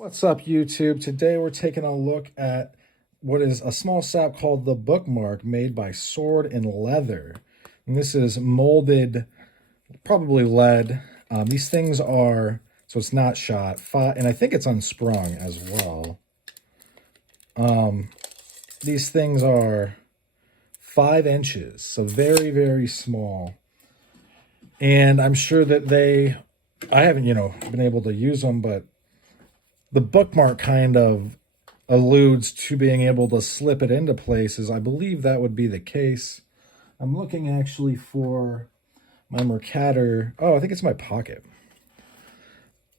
What's up, YouTube? Today we're taking a look at what is a small sap called the Bookmark, made by Sword and Leather. And this is molded, probably lead. These things are, so it's not shot, and I think it's unsprung as well. These things are 5 inches, so very, very small. And I'm sure that I haven't, been able to use them, but the Bookmark kind of alludes to being able to slip it into places. I believe that would be the case. I'm looking actually for my Mercator. Oh, I think it's my pocket.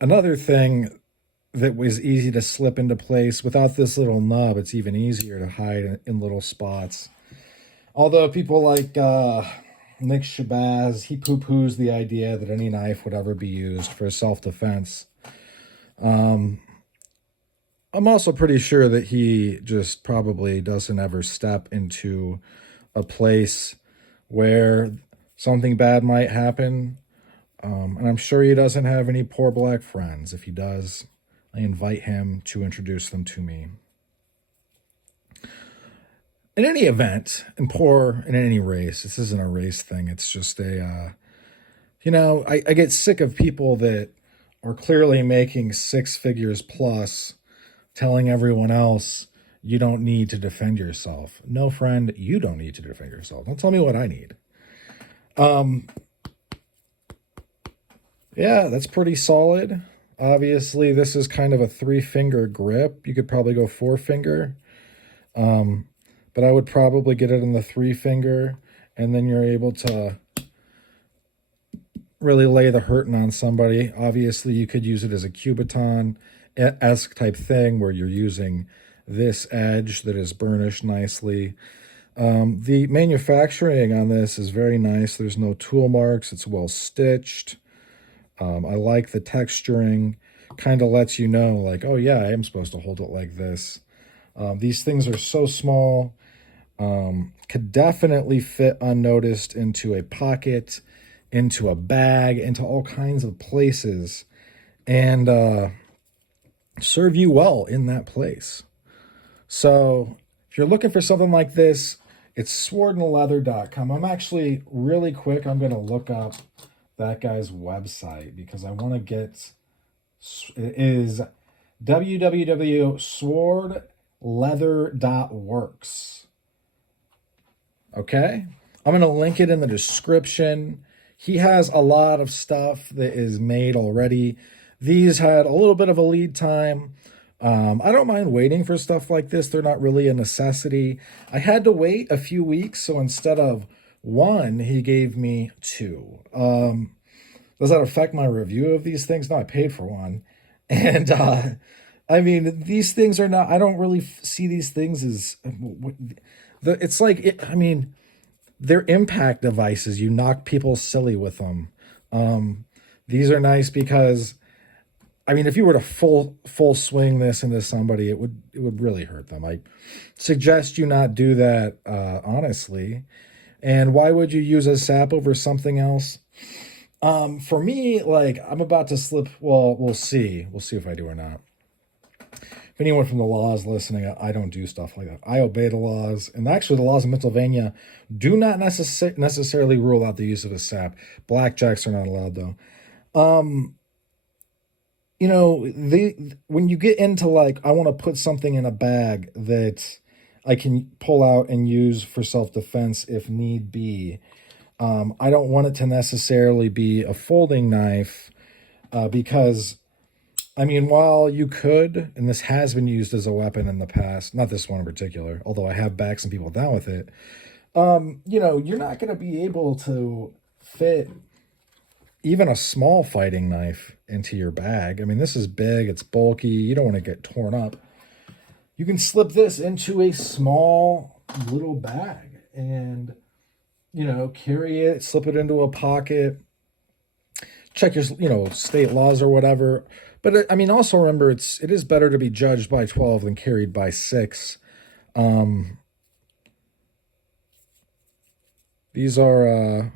Another thing that was easy to slip into place without this little nub, it's even easier to hide in little spots. Although people like Nick Shabazz, he poo-poos the idea that any knife would ever be used for self-defense. I'm also pretty sure that he just probably doesn't ever step into a place where something bad might happen. And I'm sure he doesn't have any poor black friends. If he does, I invite him to introduce them to me. In any event, in any race, this isn't a race thing. It's just I get sick of people that are clearly making 6 figures plus telling everyone else you don't need to defend yourself. No, friend, you don't need to defend yourself. Don't tell me what I need. Yeah, that's pretty solid. Obviously, this is kind of a 3-finger grip. You could probably go 4-finger. But I would probably get it in the 3-finger, and then you're able to really lay the hurting on somebody. Obviously, you could use it as a Cubiton-esque type thing where you're using this edge that is burnished nicely. The manufacturing on this is very nice. There's no tool marks. It's well stitched. I like the texturing. Kind of lets you know, like, oh yeah, I am supposed to hold it like this. These things are so small. Could definitely fit unnoticed into a pocket, into a bag, into all kinds of places, and serve you well in that place. So if you're looking for something like this, it's swordandleather.com. I'm actually really quick. I'm going to look up that guy's website because I want to get, it is www.swordleather.works. Okay? I'm going to link it in the description. He has a lot of stuff that is made already. These had a little bit of a lead time. I don't mind waiting for stuff like this. They're not really a necessity. I had to wait a few weeks, so instead of 1, he gave me 2. Does that affect my review of these things? No, I paid for 1. And, I mean, these things are not, I don't really see these things as, it's like, they're impact devices. You knock people silly with them. These are nice because, if you were to full swing this into somebody, it would really hurt them. I suggest you not do that, honestly. And why would you use a sap over something else? For me, like, I'm about to slip. Well, we'll see. We'll see if I do or not. If anyone from the law is listening, I don't do stuff like that. I obey the laws. And actually, the laws in Pennsylvania do not necessarily rule out the use of a sap. Blackjacks are not allowed, though. When you get into, like, I want to put something in a bag that I can pull out and use for self-defense if need be, I don't want it to necessarily be a folding knife because, while you could, and this has been used as a weapon in the past, not this one in particular, although I have backed some people down with it, you're not going to be able to fit even a small fighting knife into your bag. This is big, it's bulky, you don't want to get torn up. You can slip this into a small little bag and, carry it, slip it into a pocket, check your, state laws or whatever. But, also remember, it is better to be judged by 12 than carried by 6. These are,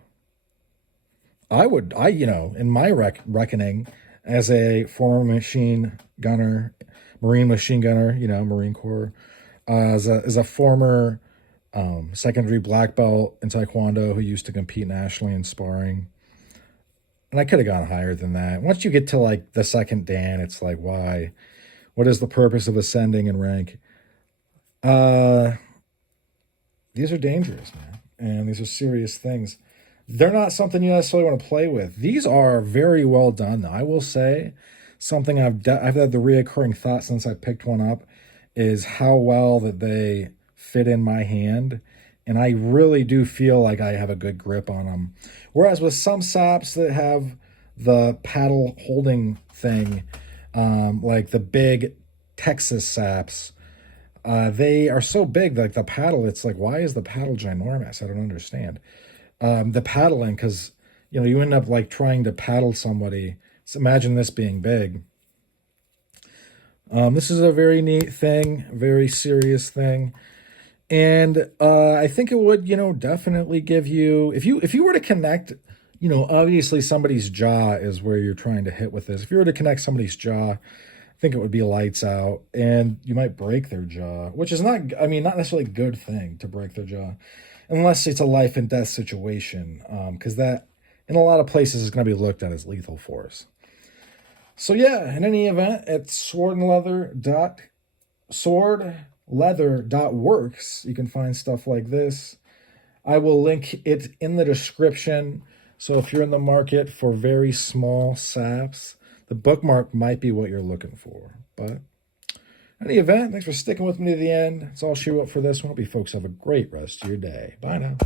in my reckoning, as a former machine gunner Marine machine gunner, you know, Marine Corps. As a former secondary black belt in Taekwondo who used to compete nationally in sparring. And I could have gone higher than that. Once you get to like the second Dan, it's like, why? What is the purpose of ascending in rank? Uh, these are dangerous, man. And these are serious things. They're not something you necessarily want to play with. These are very well done, though. I will say something I've had the reoccurring thought since I picked one up is how well that they fit in my hand. And I really do feel like I have a good grip on them. Whereas with some saps that have the paddle holding thing, like the big Texas saps, they are so big, like the paddle, it's like, why is the paddle ginormous? I don't understand. The paddling, because, you know, you end up like trying to paddle somebody. So imagine this being big. This is a very neat thing, very serious thing. And I think it would, you know, definitely give you, if you were to connect, you know, obviously somebody's jaw is where you're trying to hit with this. If you were to connect somebody's jaw, I think it would be lights out, and you might break their jaw, which is not, I mean, not necessarily a good thing to break their jaw, unless it's a life and death situation, because that, in a lot of places, is going to be looked at as lethal force. So yeah, in any event, at swordleather.works, you can find stuff like this. I will link it in the description. So if you're in the market for very small saps, the Bookmark might be what you're looking for. But in any event, thanks for sticking with me to the end. That's all I'll show up for this one. Hope you folks have a great rest of your day. Bye now.